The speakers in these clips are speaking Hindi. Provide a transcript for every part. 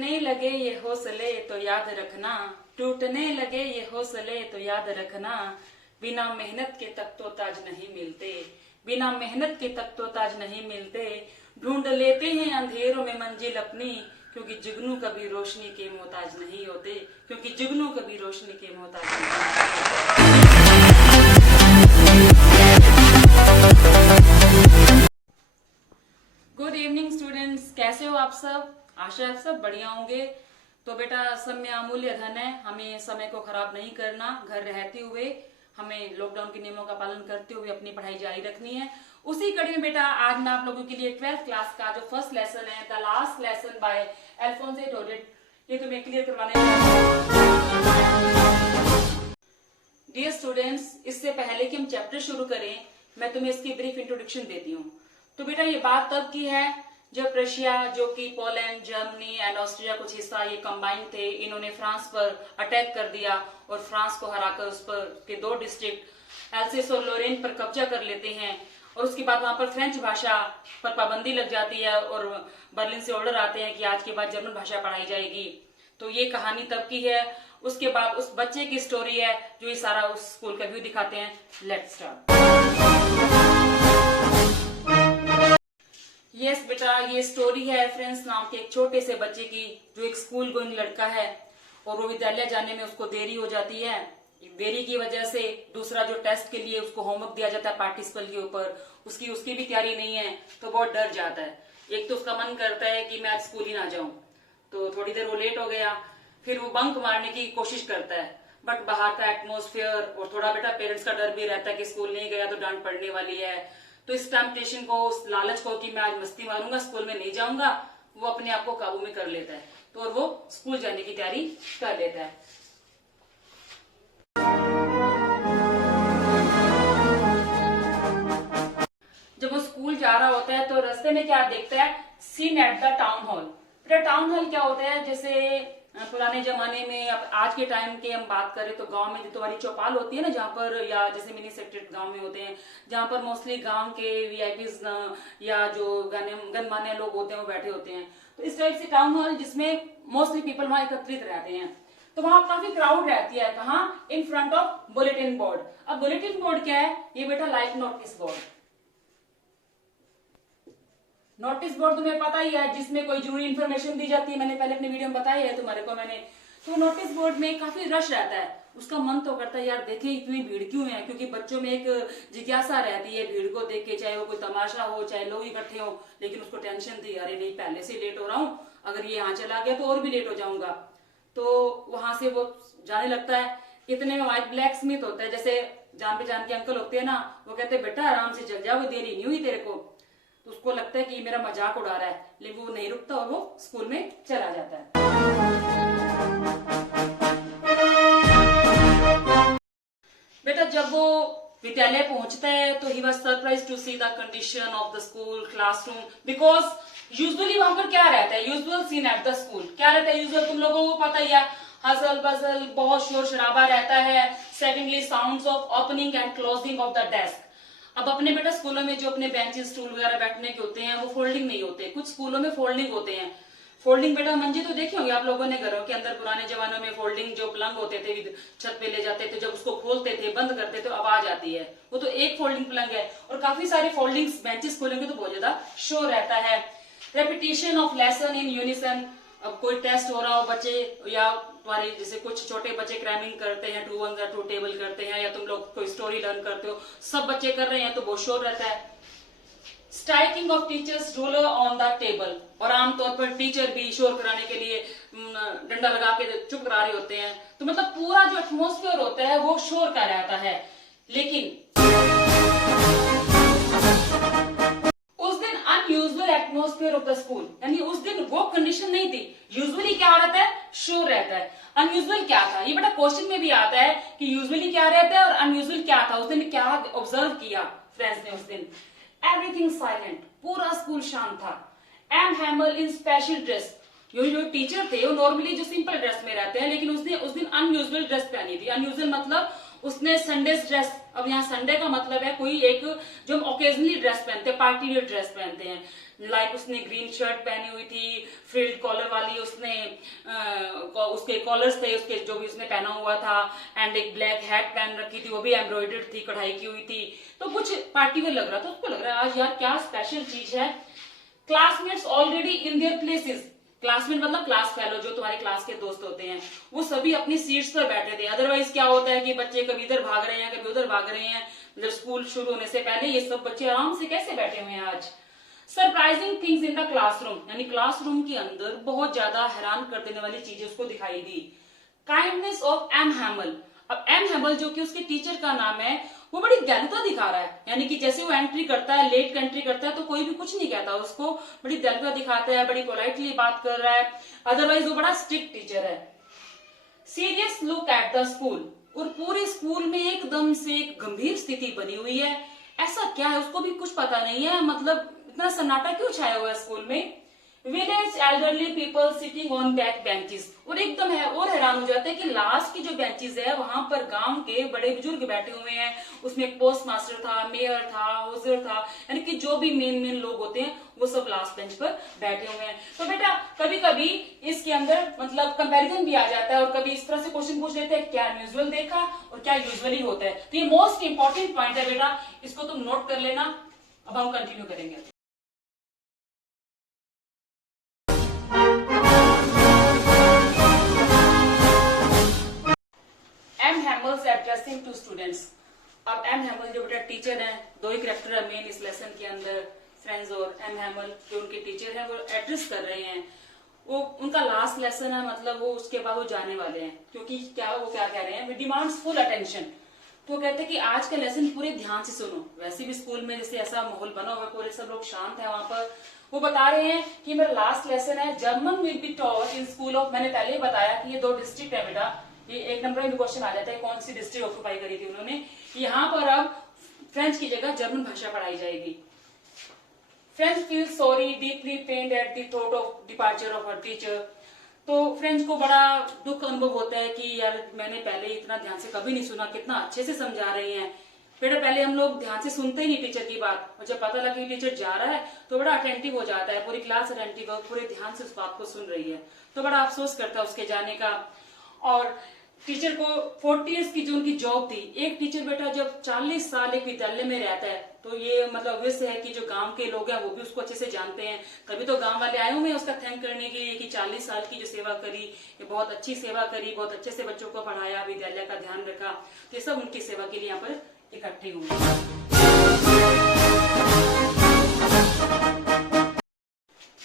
टूटने लगे ये हौसले तो याद रखना, टूटने लगे ये हौसले तो याद रखना, बिना मेहनत के तख्तोताज नहीं मिलते, बिना मेहनत के तख्तोताज नहीं मिलते, ढूंढ लेते हैं अंधेरों में मंजिल अपनी, क्योंकि जुगनू कभी रोशनी के मोहताज नहीं होते, क्योंकि जुगनू कभी रोशनी के मोहताज नहीं होते। गुड इवनिंग स्टूडेंट्स, कैसे हो आप सब? आशा आप सब बढ़िया होंगे। तो बेटा, समय अमूल्य धन है, हमें समय को खराब नहीं करना। घर रहते हुए हमें लॉकडाउन के नियमों का पालन करते हुए अपनी पढ़ाई जारी रखनी है। उसी कड़ी में बेटा आज मैं आप लोगों के लिए 12th क्लास का जो फर्स्ट लेसन है, द लास्ट लेसन बाय अल्फोंसे डोडेट, ये तुम्हें क्लियर करवाने। डियर स्टूडेंट्स, इससे पहले कि हम चैप्टर शुरू करें, मैं तुम्हें इसकी ब्रीफ इंट्रोडक्शन देती हूँ। तो बेटा ये बात तब की है जब रशिया, जो कि पोलैंड, जर्मनी एंड ऑस्ट्रिया कुछ हिस्सा ये कंबाइंड थे, इन्होंने फ्रांस पर अटैक कर दिया और फ्रांस को हराकर उस पर के 2 डिस्ट्रिक्ट एल्सेस और लोरेन पर कब्जा कर लेते हैं। और उसके बाद वहां पर फ्रेंच भाषा पर पाबंदी लग जाती है और बर्लिन से ऑर्डर आते हैं कि आज के बाद जर्मन भाषा पढ़ाई जाएगी। तो ये कहानी तब की है। उसके बाद उस बच्चे की स्टोरी है जो ये सारा उस स्कूल का व्यू दिखाते हैं। Let's start. यस बेटा, ये स्टोरी है फ्रेंड्स नाम के एक छोटे से बच्चे की, जो एक स्कूल गोइंग लड़का है और वो विद्यालय जाने में उसको देरी हो जाती है। देरी की वजह से दूसरा जो टेस्ट के लिए उसको होमवर्क दिया जाता है पार्टिसिपल के ऊपर, उसकी भी तैयारी नहीं है, तो बहुत डर जाता है। एक तो उसका मन करता है कि मैं आज स्कूल ही ना जाऊं, तो थोड़ी देर वो लेट हो गया, फिर वो बंक मारने की कोशिश करता है, बट बाहर का एटमोस्फेयर और थोड़ा बेटा पेरेंट्स का डर भी रहता है कि स्कूल नहीं गया तो डांट पड़ने वाली है। तो इस टेम्पटेशन को, उस लालच को कि मैं आज मस्ती मारूंगा, स्कूल में नहीं जाऊंगा, वो अपने आप को काबू में कर लेता है, तो और वो स्कूल जाने की तैयारी कर लेता है। जब वो स्कूल जा रहा होता है तो रास्ते में क्या देखता है? Scene at the town hall. बेटा टाउन हॉल क्या होता है? जैसे पुराने जमाने में, अब आज के टाइम के हम बात करें तो गांव में जो तुम्हारी चौपाल होती है ना, जहाँ पर, या जैसे मिनी सेक्रेटरी गांव में होते हैं, जहाँ पर मोस्टली गांव के वीआईपीज या जो गणमान्य लोग होते हैं वो बैठे होते हैं। तो इस टाइप से टाउन हॉल जिसमें मोस्टली पीपल वहां एकत्रित रहते हैं। तो वहां काफी क्राउड रहती है। कहाँ? In front of bulletin board. अब बुलेटिन बोर्ड क्या है? ये बेटा like notice board. Notice board तुम्हें पता ही है, जिसमें कोई जरूरी इंफॉर्मेशन दी जाती है। मैंने पहले अपने वीडियो में बताया है तुम्हारे को मैंने। तो नोटिस बोर्ड में काफी रश रहता है। उसका मन तो करता है यार देखे इतनी भीड़ क्यों है, क्योंकि बच्चों में एक जिज्ञासा रहती है भीड़ को देख के, चाहे वो कोई तमाशा हो, चाहे लोग इकट्ठे हो। लेकिन उसको टेंशन थी, अरे नहीं पहले से लेट हो रहा हूँ, अगर ये यहाँ चला गया तो और भी लेट हो जाऊंगा। तो वहां से वो जाने लगता है। इतने में व्हाइट ब्लैक स्मिथ होता है, जैसे जान पहचान के अंकल होते हैं ना, वो कहते हैं बेटा आराम से चल जाओ, देरी नहीं हुई तेरे को। तो उसको लगता है कि ये मेरा मजाक उड़ा रहा है, लेकिन वो नहीं रुकता और वो स्कूल में चला जाता है। बेटा जब वो विद्यालय पहुंचता है तो ही was surprise to see the condition of the school classroom, because usually वहां पर क्या रहता है? Usual scene at the school क्या रहता है? यूजुअल तुम लोगों को पता ही है, हसल बसल, बहुत शोर शराबा रहता है। Secondly sounds of opening and closing of the desk. अब अपने बेटा स्कूलों में जो अपने बेंचेस स्टूल वगैरह बैठने के होते हैं वो फोल्डिंग नहीं होते, कुछ स्कूलों में फोल्डिंग होते हैं। फोल्डिंग बेटा मंजे तो देखे होंगे आप लोगों ने घरों के अंदर, पुराने जमानों में फोल्डिंग जो पलंग होते थे छत पे ले जाते थे, जब उसको खोलते थे बंद करते थे आवाज आती है, वो तो एक फोल्डिंग पलंग है। और काफी सारे फोल्डिंग बेंचेस खोलेंगे तो बहुत ज्यादा शोर रहता है। Repetition of lesson in unison. अब कोई टेस्ट हो रहा हो, बच्चे या तुम्हारे जैसे कुछ छोटे बच्चे क्रैमिंग करते हैं, 2 1 या 2 टेबल करते हैं, या तुम लोग कोई स्टोरी लर्न करते हो, सब बच्चे कर रहे हैं तो बहुत शोर रहता है। Striking off teachers ruler on the table. और आमतौर पर टीचर भी शोर कराने के लिए डंडा लगा के चुप करा रहे होते हैं। तो मतलब पूरा जो एटमोस्फेयर होता है वो शोर का रहता है। लेकिन unusual atmosphere of the school, यानी उस दिन वो कंडीशन नहीं थी। यूजुअली क्या रहता है? शोर रहता है। अनयूजुअल क्या था? ये बेटा क्वेश्चन में भी आता है कि यूजुअली क्या रहता है और अनयूजुअल क्या था। उस दिन क्या ऑब्जर्व किया फ्रेंड्स ने? उस दिन एवरीथिंग साइलेंट, पूरा स्कूल शांत था। एम हैमल इन स्पेशल ड्रेस। जो टीचर थे वो नॉर्मली जो सिंपल ड्रेस में रहते हैं, लेकिन उसने उस दिन अनयूजुअल ड्रेस पहनी थी। अनयूजुअल मतलब उसने संडेज ड्रेस, अब यहाँ संडे का मतलब है कोई एक जो हम ओकेजनली ड्रेस पहनते हैं, पार्टी वेयर ड्रेस पहनते हैं, लाइक उसने ग्रीन शर्ट पहनी हुई थी, फ्रिल्ड कॉलर वाली, उसने उसके कॉलर्स थे उसके जो भी उसने पहना हुआ था, एंड एक ब्लैक हैट पहन रखी थी, वो भी एम्ब्रॉयडर्ड थी, कढ़ाई की हुई थी, तो कुछ पार्टी वेयर लग रहा था। उसको लग रहा है आज यार क्या स्पेशल चीज है। Classmates already in their places, classmate मतलब क्लास फेलो, जो तुम्हारे क्लास के दोस्त होते हैं, वो सभी अपनी सीट्स पर बैठे थे। अदरवाइज क्या होता है कि बच्चे कभी इधर भाग रहे हैं कभी उधर भाग रहे हैं, मतलब स्कूल शुरू होने से पहले ये सब बच्चे आराम से कैसे बैठे हुए हैं आज। Surprising things in the classroom, यानी क्लासरूम के अंदर बहुत ज्यादा हैरान कर देने वाली चीजें उसको दिखाई दी। काइंडनेस ऑफ एम हैमल, अब एम हैमल जो कि उसके टीचर का नाम है, वो बड़ी दयालुता दिखा रहा है, यानी कि जैसे वो एंट्री करता है, लेट एंट्री करता है तो कोई भी कुछ नहीं कहता उसको, बड़ी दयालुता दिखाता है, बड़ी पोलाइटली बात कर रहा है। अदरवाइज वो बड़ा स्ट्रिक्ट टीचर है। Serious look at the school, और पूरे स्कूल में एकदम से एक गंभीर स्थिति बनी हुई है। ऐसा क्या है उसको भी कुछ पता नहीं है, मतलब इतना सन्नाटा क्यों छाया हुआ है स्कूल में। Village elderly people sitting on back benches, और एकदम है और हैरान हो जाता है कि लास्ट की जो बेंचेस है वहां पर गांव के बड़े बुजुर्ग बैठे हुए हैं। उसमें एक पोस्ट मास्टर था, मेयर था, हाउसर था, यानी कि जो भी मेन लोग होते हैं वो सब लास्ट बेंच पर बैठे हुए हैं। तो बेटा कभी कभी इसके अंदर मतलब कंपैरिजन भी आ जाता है, और कभी इस तरह से क्वेश्चन पूछ लेते हैं क्या यूजुअल देखा और क्या यूजुअली होता है। तो ये मोस्ट इंपॉर्टेंट पॉइंट है बेटा, इसको तुम नोट कर लेना। अब हम कंटिन्यू करेंगे। M Hamel's addressing to students, अब एम हैमल जो बेटा टीचर हैं, दो ही कैरेक्टर है मेन इस लेसन के अंदर, फ्रेंड्स और एम हैमल जो उनके टीचर हैं वो एड्रेस कर रहे हैं। वो उनका लास्ट लेसन है, मतलब वो उसके बाद वो जाने वाले हैं, क्योंकि क्या वो क्या कह रहे हैं, वी डिमांड्स फुल अटेंशन। तो वो कहते हैं कि आज का लेसन पूरे ध्यान से सुनो। वैसे भी स्कूल में जैसे ऐसा माहौल बना हुआ है, पूरे सब लोग शांत है वहां पर। वो बता रहे हैं कि मेरा लास्ट लेसन है, German will be taught in school of, मैंने पहले ही बताया कि ये दो डिस्ट्रिक्ट है बेटा, ये एक नंबर में क्वेश्चन आ जाता है कौन सी डिस्ट्रिक्ट ऑक्यूपाई करी थी उन्होंने। यहाँ पर अब फ्रेंच की जगह जर्मन भाषा पढ़ाई जाएगी। French feel sorry deeply pained at the thought of departure of her teacher, तो फ्रेंच को बड़ा दुख अनुभव होता है कि यार मैंने पहले इतना ध्यान से कभी नहीं सुना, कितना अच्छे से समझा रही हैं। बेटा पहले हम लोग ध्यान से सुनते ही नहीं टीचर की बात, और जब पता लगा कि टीचर जा रहा है तो बड़ा अटेंटिव हो जाता है, पूरी क्लास अटेंटिव है, पूरे ध्यान से उस बात को सुन रही है, तो बड़ा अफसोस करता है उसके जाने का। और टीचर को 40 इयर्स की जो उनकी जॉब थी, एक टीचर बेटा जब 40 साल एक विद्यालय में रहता है तो ये मतलब वैसे है कि जो गांव के लोग हैं वो भी उसको अच्छे से जानते हैं, तभी तो गांव वाले आए हुए हैं उसका थैंक करने के लिए कि 40 साल की जो सेवा करी, ये बहुत अच्छी सेवा करी, बहुत अच्छे से बच्चों को पढ़ाया, विद्यालय का ध्यान रखा, तो ये सब उनकी सेवा के लिए यहाँ पर इकट्ठे हुए।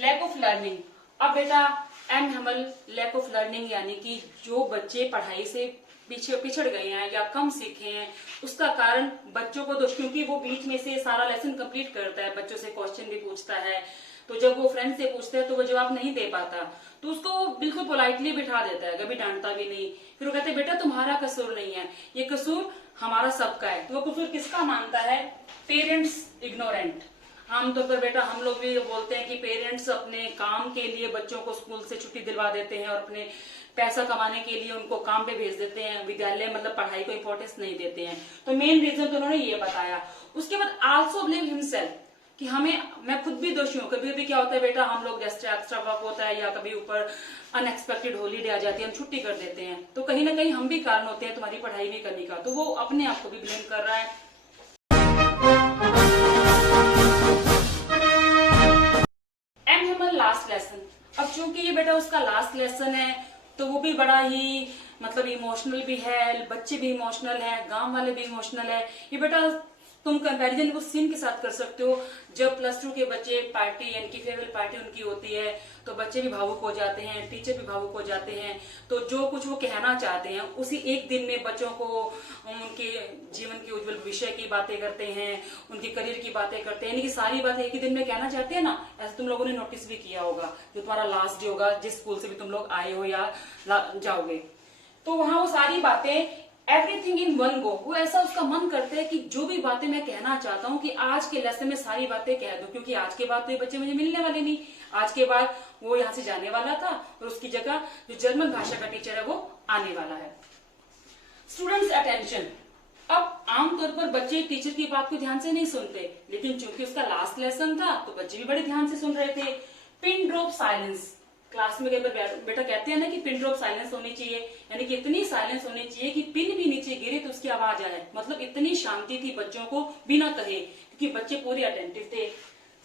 लैक ऑफ लर्निंग, अब बेटा M Hamel lack of learning यानी कि जो बच्चे पढ़ाई से पिछड़ गए हैं या कम सीखे हैं, उसका कारण बच्चों को दोष, क्योंकि वो बीच में से सारा लेसन कंप्लीट करता है, बच्चों से क्वेश्चन भी पूछता है, तो जब वो फ्रेंड से पूछता है तो वो जवाब नहीं दे पाता, तो उसको बिल्कुल पोलाइटली बिठा देता है, कभी डांटता भी नहीं। फिर वो कहते हैं बेटा तुम्हारा कसूर नहीं है, ये कसूर हमारा सबका है। तो वो कसूर किसका मानता है? Parents ignorant. आमतौर पर बेटा हम लोग भी बोलते हैं कि पेरेंट्स अपने काम के लिए बच्चों को स्कूल से छुट्टी दिलवा देते हैं और अपने पैसा कमाने के लिए उनको काम पे भेज देते हैं, विद्यालय मतलब पढ़ाई को इंपॉर्टेंस नहीं देते हैं। तो मेन रीजन तो उन्होंने ये बताया। उसके बाद आल्सो ब्लेम हिमसेल्फ, कि मैं खुद भी दोषी हूँ। कभी कभी क्या होता है बेटा, हम लोग जैसे एक्स्ट्रा वर्क होता है या कभी ऊपर अनएक्सपेक्टेड हॉलीडे आ जाती है, हम छुट्टी कर देते हैं, तो कहीं ना कहीं हम भी कारण होते हैं तुम्हारी पढ़ाई नहीं करने का। तो वो अपने आप को भी ब्लेम कर रहा है। लास्ट लेसन, अब चूंकि ये बेटा उसका लास्ट लेसन है तो वो भी बड़ा ही मतलब इमोशनल भी है, बच्चे भी इमोशनल है, गांव वाले भी इमोशनल है। ये बेटा तुम कंपैरिजन उस सीन के साथ कर सकते हो जब +2 के बच्चे पार्टी यानी कि फेयरवेल पार्टी उनकी होती है, तो बच्चे भी भावुक हो जाते हैं, टीचर भी भावुक हो जाते हैं। तो जो कुछ वो कहना चाहते हैं उसी एक दिन में बच्चों को उनके जीवन के उज्जवल भविष्य की बातें करते हैं, उनके करियर की बातें करते हैं, यानी कि सारी बातें एक ही दिन में कहना चाहते हैं ना। ऐसा तुम लोगों ने नोटिस भी किया होगा, जो तुम्हारा लास्ट डे होगा जिस स्कूल से भी तुम लोग आए हो या जाओगे, तो वहां वो सारी बातें एवरीथिंग इन वन गो, वो ऐसा उसका मन करता है कि जो भी बातें मैं कहना चाहता हूँ कि आज के लेसन में सारी बातें कह दूं, क्योंकि आज के बाद तो ये बच्चे मुझे मिलने वाले नहीं। आज के बाद वो यहाँ से जाने वाला था और उसकी जगह जो जर्मन भाषा का टीचर है वो आने वाला है। स्टूडेंट्स अटेंशन, अब आमतौर पर बच्चे टीचर की बात को ध्यान से नहीं सुनते, लेकिन चूंकि उसका लास्ट लेसन था तो बच्चे भी बड़े ध्यान से सुन रहे थे। पिन ड्रॉप साइलेंस, क्लास में कई बार बेटा कहते हैं ना कि पिन ड्रॉप साइलेंस होनी चाहिए, यानी कि इतनी साइलेंस होनी चाहिए कि पिन भी नीचे गिरे तो उसकी आवाज आए, मतलब इतनी शांति थी बच्चों को बिना कहे, क्योंकि बच्चे पूरे अटेंटिव थे।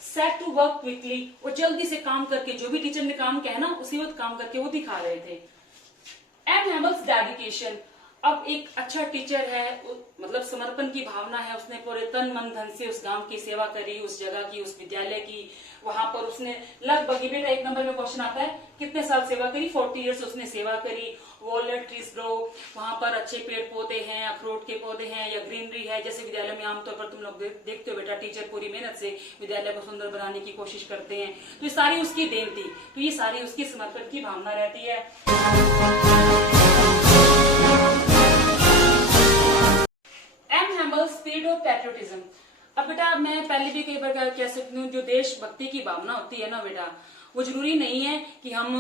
सेट टू वर्क क्विकली, वो जल्दी से काम करके, जो भी टीचर ने काम कहा ना उसी वक्त काम करके वो दिखा रहे थे। एम हैमल्स डेडिकेशन, अब एक अच्छा टीचर है, मतलब समर्पण की भावना है, उसने पूरे तन मन धन से उस गांव की सेवा करी, उस जगह की, उस विद्यालय की। वहां पर उसने लगभग, ये बेटा 1 नंबर में क्वेश्चन आता है, कितने साल सेवा करी? 40 ईयर्स उसने सेवा करी। वॉलनट ट्रीज ग्रो, वहां पर अच्छे पेड़ पौधे हैं, अखरोट के पौधे हैं या ग्रीनरी है, जैसे विद्यालय में आमतौर पर तुम लोग देखते हो बेटा, टीचर पूरी मेहनत से विद्यालय को सुंदर बनाने की कोशिश करते हैं, तो ये सारी उसकी देन थी, तो ये सारी उसकी समर्पण की भावना रहती है। एम हैमल स्पिरिट ऑफ पैट्रियोटिज्म, अब बेटा मैं पहले भी कई बार कह सकती हूँ, जो देशभक्ति की भावना होती है ना बेटा, वो जरूरी नहीं है कि हम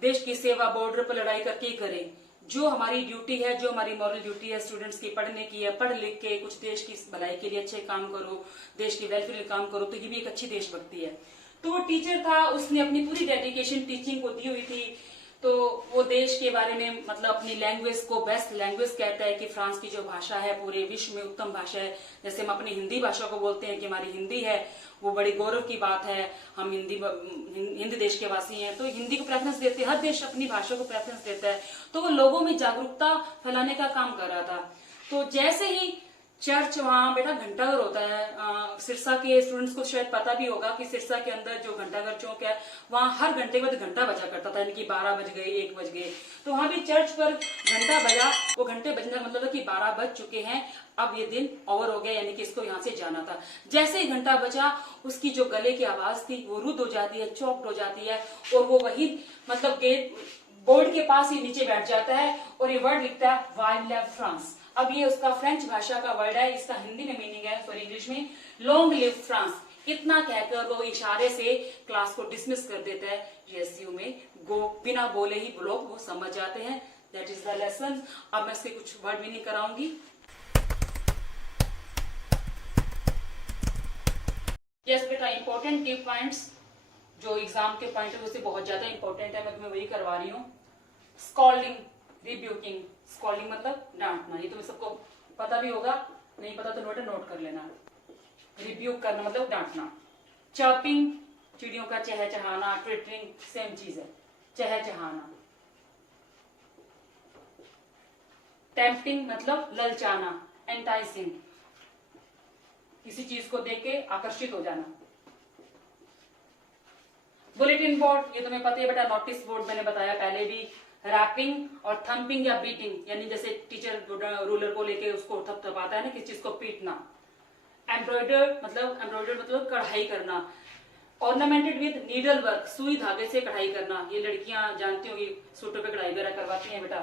देश की सेवा बॉर्डर पर लड़ाई करके ही करें। जो हमारी ड्यूटी है, जो हमारी मॉरल ड्यूटी है स्टूडेंट्स की पढ़ने की है, पढ़ लिख के कुछ देश की भलाई के लिए अच्छे काम करो, देश के वेलफेयर के लिए काम करो, तो ये भी एक अच्छी देशभक्ति है। तो वो टीचर था, उसने अपनी पूरी डेडिकेशन टीचिंग को दी हुई थी, तो वो देश के बारे में, मतलब अपनी लैंग्वेज को बेस्ट लैंग्वेज कहता है कि फ्रांस की जो भाषा है पूरे विश्व में उत्तम भाषा है। जैसे हम अपनी हिंदी भाषा को बोलते हैं कि हमारी हिंदी है, वो बड़ी गौरव की बात है, हम हिंदी देश के वासी हैं, तो हिंदी को प्रेफरेंस देते हैं, हर देश अपनी भाषा को प्रेफरेंस देता है। तो वो लोगों में जागरूकता फैलाने का काम कर रहा था। तो जैसे ही चर्च, वहाँ बेटा घंटाघर होता है, सिरसा के स्टूडेंट्स को शायद पता भी होगा कि सिरसा के अंदर जो घंटाघर चौक है, वहाँ हर घंटे के बाद घंटा बजा करता था, यानी कि 12 बज गए, 1 बज गए, तो वहाँ भी चर्च पर घंटा बजा। वो घंटे बजने का मतलब है कि 12 बज चुके हैं, अब ये दिन ओवर हो गया, यानी कि इसको यहाँ से जाना था। जैसे ही घंटा बजा, उसकी जो गले की आवाज थी वो रुद्ध हो जाती है, चौक्ड हो जाती है, और वो वही मतलब गेट बोर्ड के पास ही नीचे बैठ जाता है और ये वर्ड लिखता है वाइल्ड लिव फ्रांस। अब ये उसका फ्रेंच भाषा का वर्ड है, इसका हिंदी में मीनिंग है, सॉरी इंग्लिश में, लॉन्ग लिव फ्रांस। इतना कहकर वो इशारे से क्लास को डिसमिस कर देता है। यूएसयू में गो, बिना बोले ही लोग वो समझ जाते हैं। That is the lesson. अब मैं इसके कुछ वर्ड मीनिंग कराऊंगी। यस बेटा, इंपॉर्टेंट की पॉइंट्स जो एग्जाम के पॉइंट है, बहुत ज्यादा इंपॉर्टेंट है, मैं तुम्हें वही करवा रही हूँ। स्कॉल्डिंग, रिब्यूकिंग। स्कॉल्डिंग मतलब डांटना, ये तुम्हें सबको पता भी होगा, नहीं पता तो नोट कर लेना। रिब्यूक करना मतलब डांटना। चर्पिंग, चिड़ियों का चहचहाना। ट्विटरिंग, सेम चीज है, चहचहाना। टेम्पटिंग मतलब ललचाना, एंटाइसिंग, किसी चीज को देख के आकर्षित हो जाना। बुलेटिन बोर्ड, ये तुम्हें पता है बेटा, नोटिस बोर्ड मैंने बताया पहले भी। रैपिंग और थंपिंग या बीटिंग, यानी जैसे टीचर रूलर को लेके उसको थपथपाता है ना, किसी चीज को पीटना। एम्ब्रॉयडर मतलब कढ़ाई करना। ऑर्नामेंटेड विद नीडल वर्क, सुई धागे से कढ़ाई करना, ये लड़कियां जानती होंगी, सूटों पे कढ़ाई वगैरह करवाती हैं बेटा।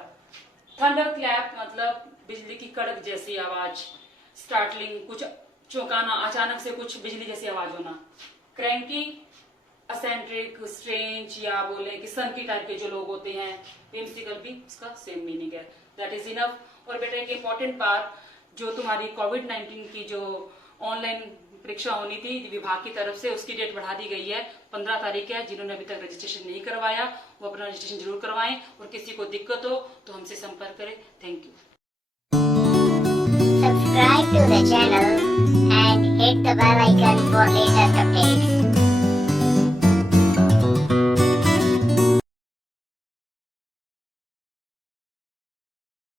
थंडर क्लैप मतलब बिजली की कड़क जैसी आवाज। स्टार्टलिंग, कुछ चौंकाना, अचानक से कुछ बिजली जैसी आवाज होना। क्रैंकी, असेंट्रिक, स्ट्रेंज, या बोले कि सनकी टाइप के जो लोग होते हैं। whimsical भी उसका सेम मीनिंग है। That is enough. और बेटा एक इंपॉर्टेंट बात, जो तुम्हारी कोविड-19 की जो ऑनलाइन परीक्षा होनी थी विभाग की तरफ से, उसकी डेट बढ़ा दी गई है, 15 तारीख है। जिन्होंने अभी तक रजिस्ट्रेशन नहीं करवाया वो अपना रजिस्ट्रेशन जरूर करवाएं, और किसी को दिक्कत हो तो हमसे संपर्क करें। Thank you. Subscribe to the channel and hit the bell icon for latest updates.